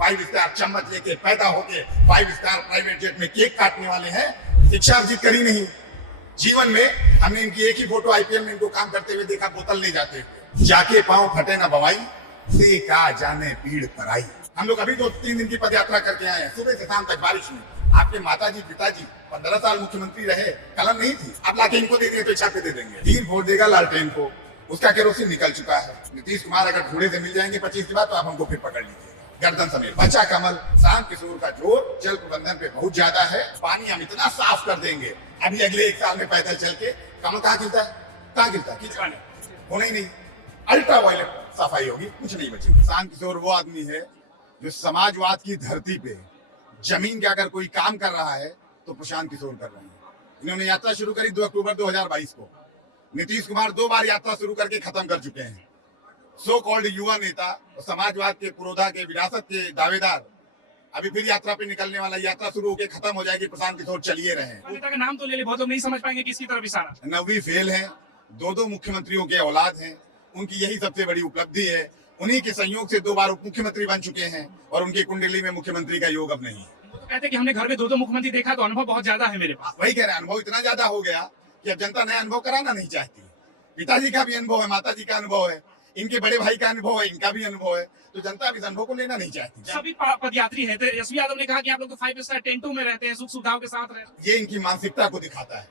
5 star चम्मच लेके पैदा होके 5 स्टार प्राइवेट जेट में केक काटने वाले हैं। शिक्षा अर्जित करी नहीं। जीवन में हमने इनकी एक ही फोटो आईपीएल में इनको काम करते हुए देखा, बोतल ले जाते हुए। जाके पांव फटे ना बवाई, से का जाने पीड़ पर आई। हम लोग अभी 2-3 दिन की पद यात्रा करके आए हैं, सुबह से शाम तक बारिश में। आपके माताजी पिताजी 15 साल मुख्यमंत्री रहे, कलम नहीं थी, आप लाके इनको दे दिए तो छापे दे देंगे। तीर फोड़ देगा लालटेन को, उसका केरोसिन निकल चुका है। नीतीश कुमार अगर घोड़े से मिल जाएंगे 25 के बाद तो आप हमको फिर पकड़ लीजिए गर्दन समेत। बच्चा कमल शांत किशोर का जोर जल प्रबंधन पे बहुत ज्यादा है। पानी हम इतना साफ कर देंगे अभी अगले 1 साल में पैदल चल के। कमल कहाँ खिलता है, कहाँ खिलता है, होना ही नहीं। अल्ट्रा वायलेट सफाई होगी, कुछ नहीं बचेगा। शांत किशोर वो आदमी है जो समाजवाद की धरती पे जमीन का अगर कोई काम कर रहा है तो प्रशांत किशोर कर रहे हैं। इन्होंने यात्रा शुरू करी 2 अक्टूबर 2022 को। नीतीश कुमार 2 बार यात्रा शुरू करके खत्म कर चुके हैं। सो कॉल्ड युवा नेता और समाजवाद के पुरोधा के विरासत के दावेदार अभी फिर यात्रा पे निकलने वाला। यात्रा शुरू होकर खत्म हो जाएगी, प्रशांत किशोर चलिए रहे। नेता का नाम तो ले ले, बहुत लोग नहीं समझ पाएंगे किसकी तरफ इशारा। 9वीं फेल है, 2 मुख्यमंत्रियों के औलाद हैं, उनकी यही सबसे बड़ी उपलब्धि है। उन्हीं के संयोग से 2 बार उप मुख्यमंत्री बन चुके हैं और उनकी कुंडली में मुख्यमंत्री का योग अब नहीं है। वो तो कहते हैं कि हमने घर में 2 मुख्यमंत्री देखा तो अनुभव बहुत ज्यादा है मेरे पास। वही कह रहे हैं, अनुभव इतना ज्यादा हो गया कि अब जनता नया अनुभव कराना नहीं चाहती। पिताजी का भी अनुभव है, माताजी का अनुभव है, इनके बड़े भाई का अनुभव है, इनका भी अनुभव है, तो जनता अब इस अनुभव को लेना नहीं चाहती। सभी पदयात्री हैं। तेजस्वी यादव ने कहा कि आप लोग तो 5 स्टार टेंटों में रहते हैं, सुख सुविधाओं के साथ रहते हैं। ये इनकी मानसिकता को दिखाता है।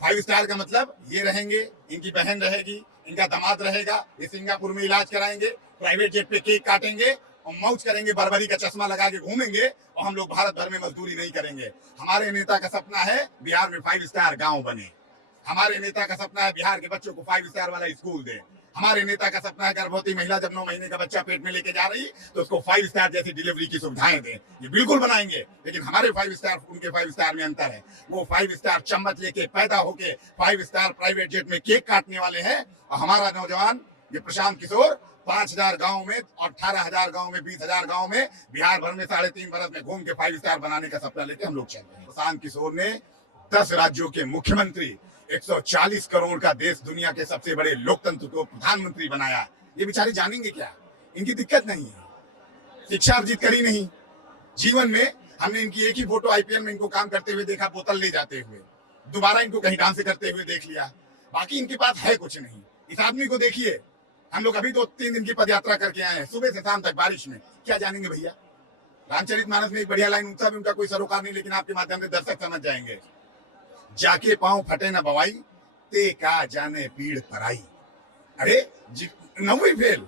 5 स्टार का मतलब ये रहेंगे, इनकी बहन रहेगी, इनका दामाद रहेगा, ये सिंगापुर में इलाज कराएंगे, प्राइवेट जेट पे केक काटेंगे और मौज करेंगे, बर्बरी का चश्मा लगा के घूमेंगे और हम लोग भारत भर में मजदूरी नहीं करेंगे। हमारे नेता का सपना है बिहार में 5 स्टार गांव बने। हमारे नेता का सपना है बिहार के बच्चों को 5 स्टार वाला स्कूल दे। हमारे नेता का सपना है गर्भवती महिला जब 9 महीने का बच्चा पेट में लेके जा रही तो उसको 5 स्टार जैसी डिलीवरी की सुविधाएं दें। ये बिल्कुल बनाएंगे, लेकिन हमारे 5 स्टार उनके 5 स्टार में अंतर है। वो 5 स्टार चम्मच लेके पैदा होके 5 स्टार प्राइवेट जेट में केक काटने वाले हैं और हमारा नौजवान ये प्रशांत किशोर 5000 गाँव में और 18000 गाँव में 20000 गाँव में बिहार भर में 3.5 बरस में घूम के 5 स्टार बनाने का सपना लेके हम लोग चल रहे हैं। प्रशांत किशोर ने 10 राज्यों के मुख्यमंत्री, 140 करोड़ का देश, दुनिया के सबसे बड़े लोकतंत्र को प्रधानमंत्री बनाया। ये बेचारे जानेंगे क्या? इनकी दिक्कत नहीं है, शिक्षा अर्जित करी नहीं। जीवन में हमने इनकी एक ही फोटो आईपीएल में इनको काम करते हुए देखा, बोतल ले जाते हुए। दोबारा इनको कहीं डांस करते हुए देख लिया, बाकी इनके पास है कुछ नहीं। इस आदमी को देखिए, हम लोग अभी 2-3 दिन की पद यात्रा करके आए हैं, सुबह से शाम तक बारिश में। क्या जानेंगे भैया? रामचरितमानस में एक बढ़िया लाइन, उनका भी उनका कोई सरोकार नहीं, लेकिन आपके माध्यम से दर्शक समझ जाएंगे। जाके पांव फटे ना बवाई, ते का जाने पीड़ पर आई। अरे 9वीं फेल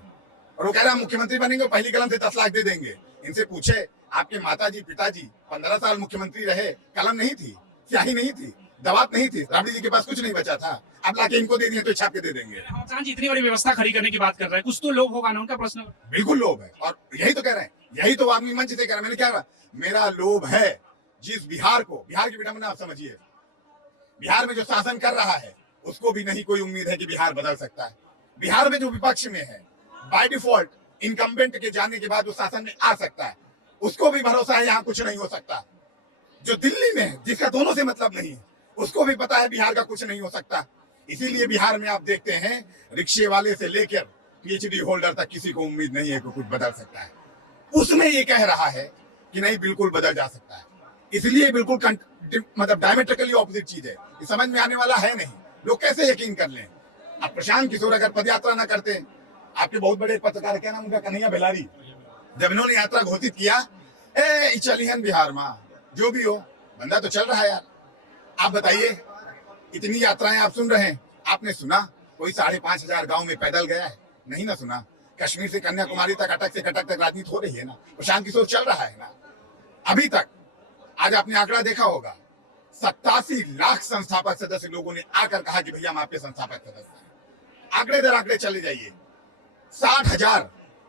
और वो कह रहा मुख्यमंत्री बनेंगे, पहली कलम से 10 लाख दे देंगे। इनसे पूछे, आपके माताजी पिताजी 15 साल मुख्यमंत्री रहे, कलम नहीं थी, स्याही नहीं थी, दवात नहीं थी, राबड़ी जी के पास कुछ नहीं बचा था, अब लाके इनको दे दिए तो छाप के दे देंगे। प्रशांत जी इतनी बड़ी व्यवस्था खड़ी करने की बात कर रहे हैं, कुछ तो लोभ होगा ना, उनका प्रश्न। बिल्कुल लोभ है, और यही तो कह रहे हैं, यही तो आदमी मंच से कह रहा है। मैंने क्या कहा, मेरा लोभ है जिस बिहार को, बिहार की विडंबना आप समझिए, बिहार में जो शासन कर रहा है उसको भी नहीं कोई उम्मीद है कि बिहार बदल सकता है। बिहार में जो विपक्ष में है, बाय डिफॉल्ट इनकम्बेंट के जाने के बाद वो शासन में आ सकता है, उसको भी भरोसा है यहाँ कुछ नहीं हो सकता। जो दिल्ली में है, जिसका दोनों से मतलब नहीं है, उसको भी पता है बिहार का कुछ नहीं हो सकता। इसीलिए बिहार में आप देखते हैं, रिक्शे वाले से लेकर पीएचडी होल्डर तक किसी को उम्मीद नहीं है कि कुछ बदल सकता है। उसमें ये कह रहा है कि नहीं, बिल्कुल बदल जा सकता है। इसलिए बिल्कुल मतलब डायमेट्रिकली ऑपोजिट चीज है, ये समझ में आने वाला है नहीं। लोग कैसे यकीन कर लें? अब प्रशांत किशोर अगर पदयात्रा ना करते, आपके बहुत बड़े पत्रकार, क्या नाम उनका, कन्हैया बेलारी, जब इन्होंने यात्रा घोषित किया, चलिहन बिहार में जो भी हो, बंदा तो चल रहा है यार। आप बताइए, इतनी यात्राएं आप सुन रहे हैं, आपने सुना कोई 5,500 गाँव में पैदल गया है? नहीं ना सुना। कश्मीर से कन्याकुमारी तक, अटक से कटक तक राजनीति हो रही है ना, प्रशांत किशोर चल रहा है ना अभी तक। आज आपने आंकड़ा देखा होगा, 87 लाख संस्थापक सदस्य लोगों ने आकर कहा कि भैया हम आपके संस्थापक सदस्य हैं। आंकड़े दर आंकड़े चले जाइए, 60,000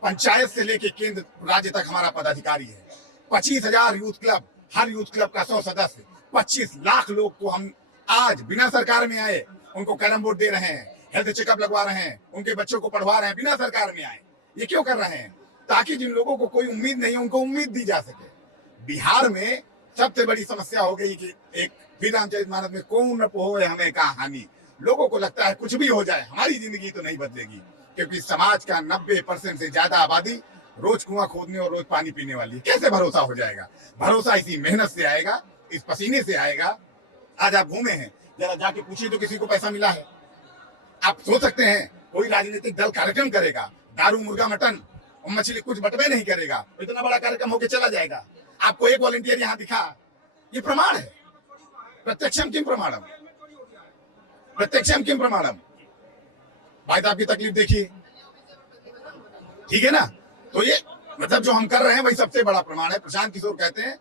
पंचायत से लेके केंद्र राज्य तक हमारा पदाधिकारी है, 25,000 यूथ क्लब, हर यूथ क्लब का 100 सदस्य, 25 लाख लोग को हम आज बिना सरकार में आए उनको कैरम बोर्ड दे रहे हैं, हेल्थ चेकअप लगवा रहे हैं, उनके बच्चों को पढ़वा रहे हैं बिना सरकार में आए। ये क्यों कर रहे हैं? ताकि जिन लोगों को कोई उम्मीद नहीं है उनको उम्मीद दी जा सके। बिहार में सबसे बड़ी समस्या हो गई कि एक फिर रामचरितमानस में कौन पोए हमें कहानी, लोगों को लगता है कुछ भी हो जाए हमारी जिंदगी तो नहीं बदलेगी, क्योंकि समाज का 90% से ज्यादा आबादी रोज कुआं खोदने और रोज पानी पीने वाली है। कैसे भरोसा हो जाएगा? भरोसा इसी मेहनत से आएगा, इस पसीने से आएगा। आज आप घूमे हैं, जरा जाके पूछिए तो किसी को पैसा मिला है? आप सोच सकते हैं कोई राजनीतिक दल कार्यक्रम करेगा, दारू मुर्गा मटन और मछली कुछ बटवे नहीं करेगा, इतना बड़ा कार्यक्रम होके चला जाएगा? आपको एक वॉलंटियर यहाँ दिखा, ये प्रमाण है। प्रत्यक्षम किम प्रमाणम, प्रत्यक्षम किम प्रमाणम। भाई साहब की तकलीफ देखिए, ठीक है ना? तो ये मतलब जो हम कर रहे हैं वही सबसे बड़ा प्रमाण है। प्रशांत किशोर कहते हैं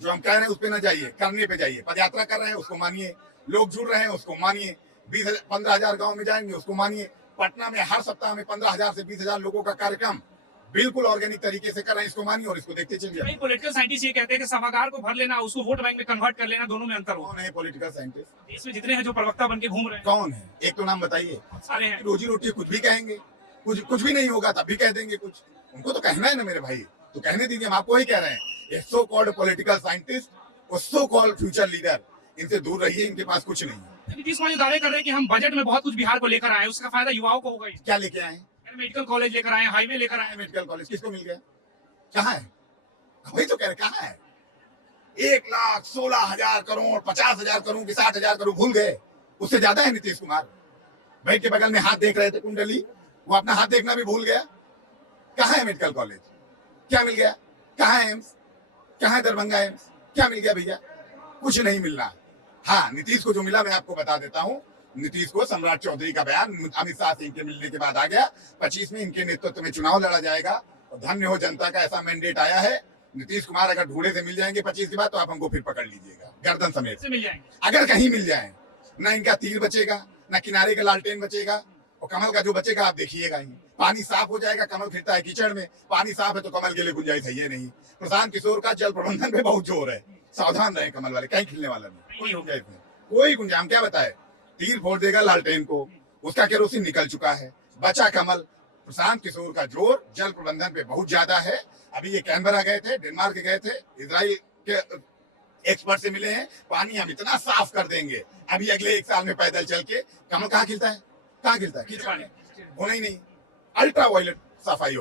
जो हम कह रहे हैं उस पे ना जाइए, करने पे जाइए। पदयात्रा कर रहे हैं उसको मानिए, लोग जुड़ रहे हैं उसको मानिए, 15,000 गांव में जाएंगे उसको मानिए। पटना में हर सप्ताह में 15,000 से 20,000 लोगों का कार्यक्रम बिल्कुल ऑर्गेनिक तरीके से कर रहे हैं, इसको मानिए और इसको देखते चलिए। पॉलिटिकल साइंटिस्ट ये कहते हैं कि सभागार को भर लेना, उसको वोट बैंक में कन्वर्ट कर लेना, दोनों में अंतर हो। कौन है पॉलिटिकल साइंटिस्ट? देश में जितने हैं जो प्रवक्ता बन के घूम रहे हैं, कौन है? एक तो नाम बताइए। सारे हैं। रोजी रोटी कुछ भी कहेंगे, कुछ भी नहीं होगा तब भी कह देंगे कुछ। उनको तो कहना है ना मेरे भाई, तो कहने दीजिए। हम आपको ही कह रहे हैं, ये सो कॉल्ड पॉलिटिकल साइंटिस्ट और सो कॉल्ड फ्यूचर लीडर, इनसे दूर रहिए, इनके पास कुछ नहीं है। नीतीश कुमार दावे कर रहे हैं कि हम बजट में बहुत कुछ बिहार को लेकर आए, उसका फायदा युवाओं को होगा। क्या लेके आए? मेडिकल कॉलेज लेकर आए, हाईवे लेकर आए। मेडिकल कॉलेज किसको मिल गया? कहाँ है? वही तो कह रहे, कहाँ है? 1,16,000 करोड़, 50,000 करोड़ की 60,000 करोड़ भूल गए? उससे ज्यादा है नीतीश कुमार। भाई के बगल में हाथ देख रहे थे कुंडली, वो अपना हाथ देखना भी भूल गया। कहाँ है मेडिकल कॉलेज? क्या मिल गया? कहाँ है एम्स? कहाँ है दरभंगा एम्स? क्या मिल गया भैया? कुछ नहीं मिलना। हाँ, नीतीश को जो मिला मैं आपको बता देता हूँ। नीतीश को सम्राट चौधरी का बयान अमित शाह से इनके मिलने के बाद आ गया। 25 में इनके नेतृत्व में चुनाव लड़ा जाएगा और धन्य हो जनता का ऐसा मैंडेट आया है। नीतीश कुमार अगर ढूंढे से मिल जाएंगे 25 के बाद तो आप हमको फिर पकड़ लीजिएगा गर्दन समेत। मिल जाएंगे अगर कहीं मिल जाए, ना इनका तीर बचेगा, ना किनारे का लालटेन बचेगा, और कमल का जो बचेगा आप देखिएगा ही। पानी साफ हो जाएगा, कमल फिरता है कीचड़ में, पानी साफ है तो कमल के लिए गुंजाइश है नहीं। प्रशांत किशोर का जल प्रबंधन पे बहुत जोर है, सावधान रहे कमल वाले, कहीं खिलने वाला नहीं। कोई हो गया इसमें, कोई गुंजाइश। हम क्या बताए, तीर फोड़ देगा लालटेन को, उसका केरोसिन निकल चुका है, बचा कमल। प्रशांत किशोर का जोर जल प्रबंधन पे बहुत ज्यादा है। अभी ये कैनबरा गए थे, डेनमार्क गए थे, इजराइल के एक्सपर्ट से मिले हैं। पानी हम इतना साफ कर देंगे अभी अगले 1 साल में पैदल चल के। कमल कहाँ खिलता है? कहाँ खिलता है? कीचड़ में होना ही नहीं। अल्ट्रा वायलेट सफाई